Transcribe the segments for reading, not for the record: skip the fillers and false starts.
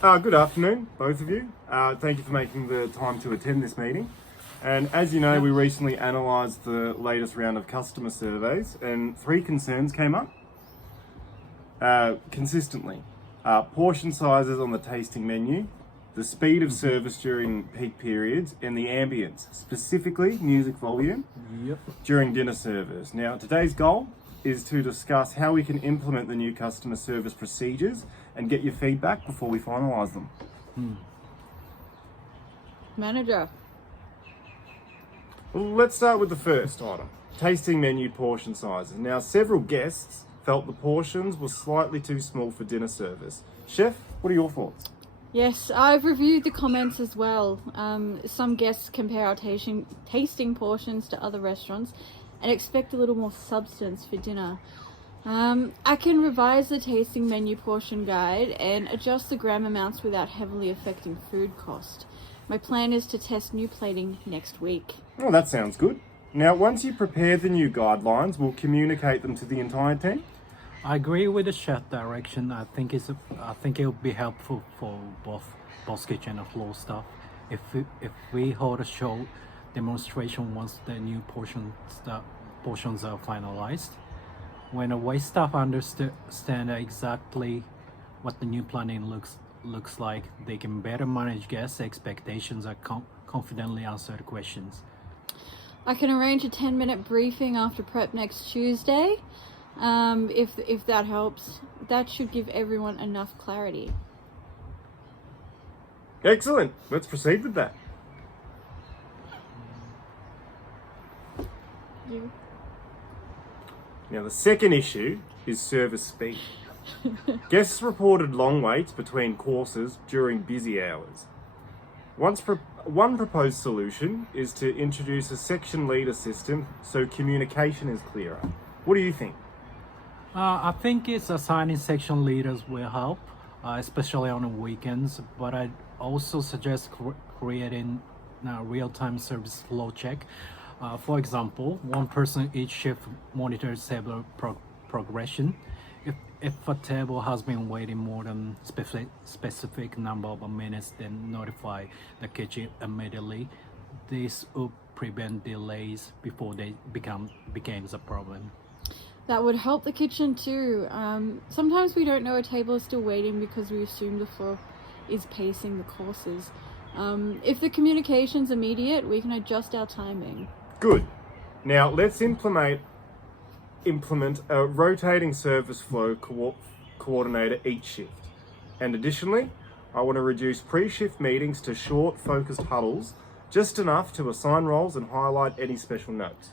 Good afternoon, both of you. Thank you for making the time to attend this meeting. And as you know, we recently analysed the latest round of customer surveys, and 3 concerns came up consistently. Portion sizes on the tasting menu, the speed of service during peak periods, and the ambience, specifically music volume, during dinner service. Now, today's goal is to discuss how we can implement the new customer service procedures and get your feedback before we finalise them. Manager. Well, let's start with the first item, tasting menu portion sizes. Now, several guests felt the portions were slightly too small for dinner service. Chef, what are your thoughts? Yes, I've reviewed the comments as well. Some guests compare our tasting portions to other restaurants and expect a little more substance for dinner. I can revise the tasting menu portion guide and adjust the gram amounts without heavily affecting food cost. My plan is to test new plating next week. Oh, that sounds good. Now, once you prepare the new guidelines, we'll communicate them to the entire team. I agree with the chef direction. I think it would be helpful for both kitchen and floor staff if we hold a show demonstration once the new portions are finalized. When the wait staff understand exactly what the new planning looks like, they can better manage guests' expectations and confidently answer the questions. I can arrange a 10-minute briefing after prep next Tuesday. If that helps, that should give everyone enough clarity. Excellent. Let's proceed with that. You. Now, the second issue is service speed. Guests reported long waits between courses during busy hours. One proposed solution is to introduce a section leader system so communication is clearer. What do you think? I think it's assigning section leaders will help, especially on the weekends, but I also suggest creating a real-time service flow check. For example, one person each shift monitors table progression. If a table has been waiting more than specific number of minutes, then notify the kitchen immediately. This would prevent delays before they becomes a problem. That would help the kitchen too. Sometimes we don't know a table is still waiting because we assume the floor is pacing the courses. If the communication's immediate, we can adjust our timing. Good. Now let's implement a rotating service flow coordinator each shift. And additionally, I want to reduce pre-shift meetings to short, focused huddles, just enough to assign roles and highlight any special notes.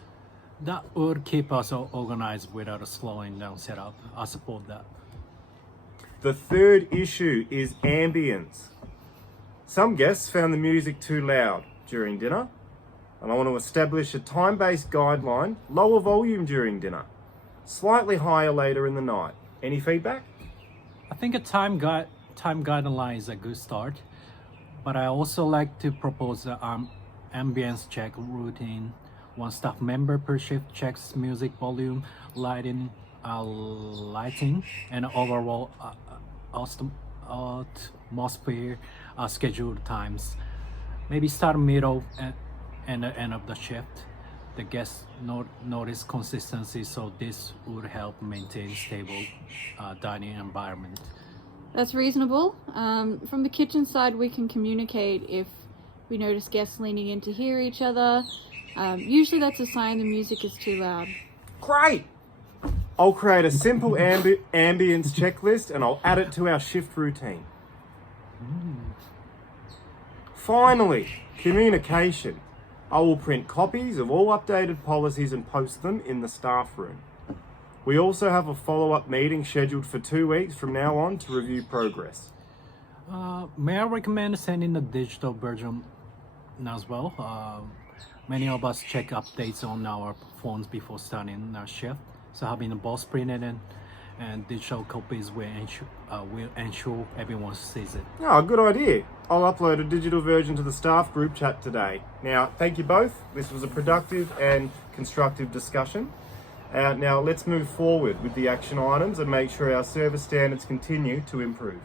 That would keep us organized without a slowing down setup. I support that. The third issue is ambience. Some guests found the music too loud during dinner, and I want to establish a time-based guideline, lower volume during dinner, slightly higher later in the night. Any feedback? I think a time guideline is a good start, but I also like to propose the ambience check routine. One staff member per shift checks music volume, lighting, and overall atmosphere scheduled times. Maybe start middle and the end of the shift. The guests notice consistency, so this would help maintain stable dining environment. That's reasonable. From the kitchen side, we can communicate if we notice guests leaning in to hear each other. Usually that's a sign the music is too loud. Great! I'll create a simple ambience checklist and I'll add it to our shift routine. Finally, communication. I will print copies of all updated policies and post them in the staff room. We also have a follow-up meeting scheduled for 2 weeks from now on to review progress. May I recommend sending the digital version as well? Many of us check updates on our phones before starting our shift, so having both printed and digital copies will ensure everyone sees it. Oh, good idea. I'll upload a digital version to the staff group chat today. Now, thank you both. This was a productive and constructive discussion. Now, let's move forward with the action items and make sure our service standards continue to improve.